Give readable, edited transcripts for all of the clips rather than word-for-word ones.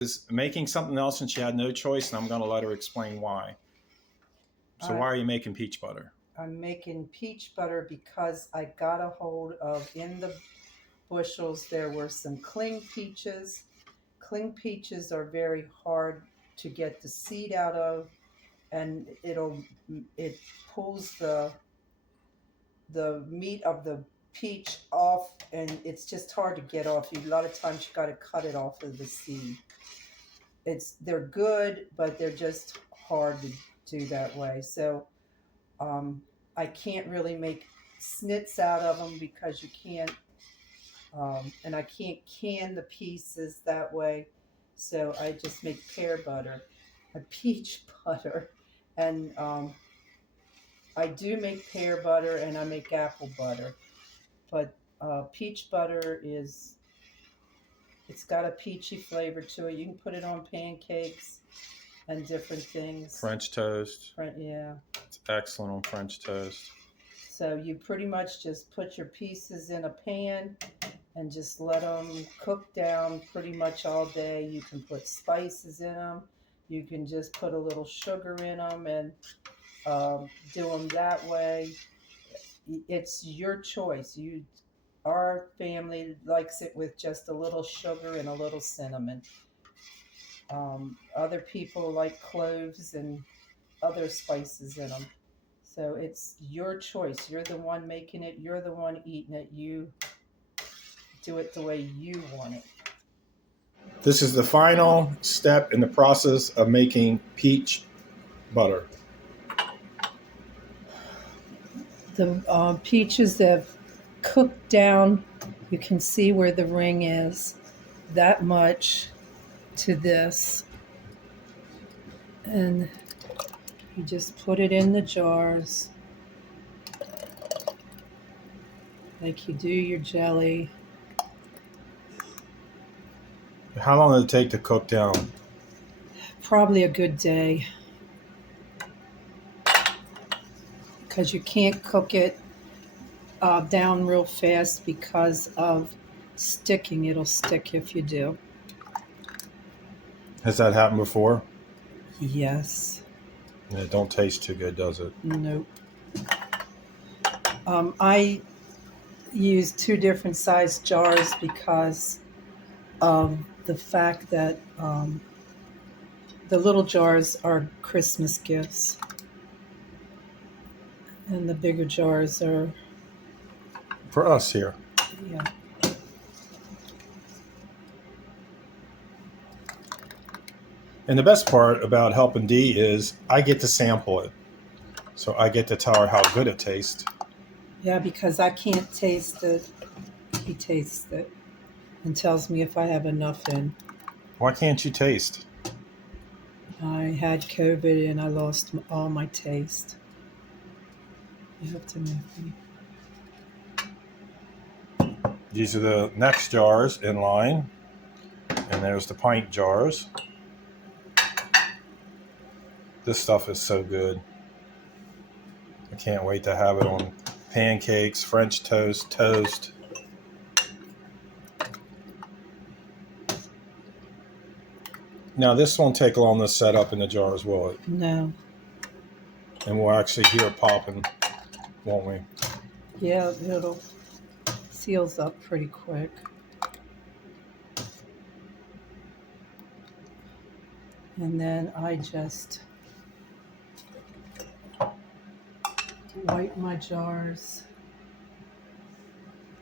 is making something else and she had no choice, and I'm going to let her explain why. So why are you making peach butter? I'm making peach butter because I got a hold of, in the bushels, there were some cling peaches. Cling peaches are very hard to get the seed out of, and it pulls the meat of the peach off, and it's just hard to get off. A lot of times you got to cut it off of the seed. They're good, but they're just hard to do that way. So I can't really make snits out of them because you can't, and I can't can the pieces that way. So I just make pear butter, a peach butter, and I do make pear butter and I make apple butter. But peach butter it's got a peachy flavor to it. You can put it on pancakes and different things. French toast. Yeah. It's excellent on French toast. So you pretty much just put your pieces in a pan and just let them cook down pretty much all day. You can put spices in them. You can just put a little sugar in them and do them that way. It's your choice. Our family likes it with just a little sugar and a little cinnamon. Other people like cloves and other spices in them. So it's your choice. You're the one making it. You're the one eating it. You do it the way you want it. This is the final step in the process of making peach butter. The peaches have cooked down. You can see where the ring is. That much to this. And you just put it in the jars like you do your jelly. How long does it take to cook down? Probably a good day. Because you can't cook it down real fast because of sticking. It'll stick if you do. Has that happened before? Yes. It don't taste too good, does it? Nope. I use 2 different size jars because of the fact that the little jars are Christmas gifts and the bigger jars are for us here. Yeah. And the best part about helping Dee is I get to sample it. So I get to tell her how good it tastes. Yeah, because I can't taste it. He tastes it and tells me if I have enough in. Why can't you taste? I had COVID and I lost all my taste. You have to make me. These are the next jars in line. And there's the pint jars. This stuff is so good. I can't wait to have it on pancakes, French toast. Now, this won't take long to set up in the jars, will it? No. And we'll actually hear it popping, won't we? Yeah, it'll seals up pretty quick. And then I just wipe my jars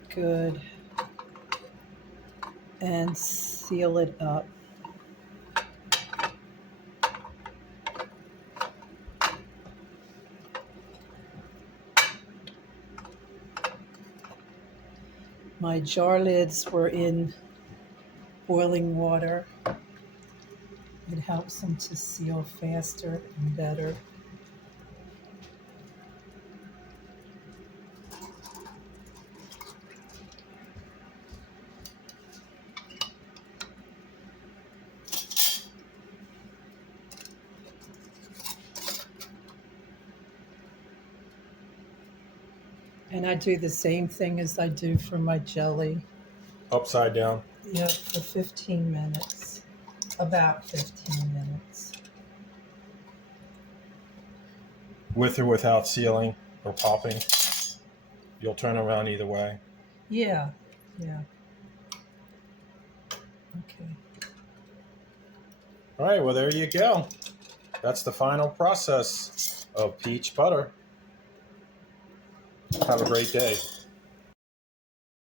good and seal it up. My jar lids were in boiling water. It helps them to seal faster and better. And I do the same thing as I do for my jelly. Upside down? Yep, for 15 minutes. About 15 minutes. With or without sealing or popping? You'll turn around either way. Yeah. Okay. All right, well, there you go. That's the final process of peach butter. Have a great day.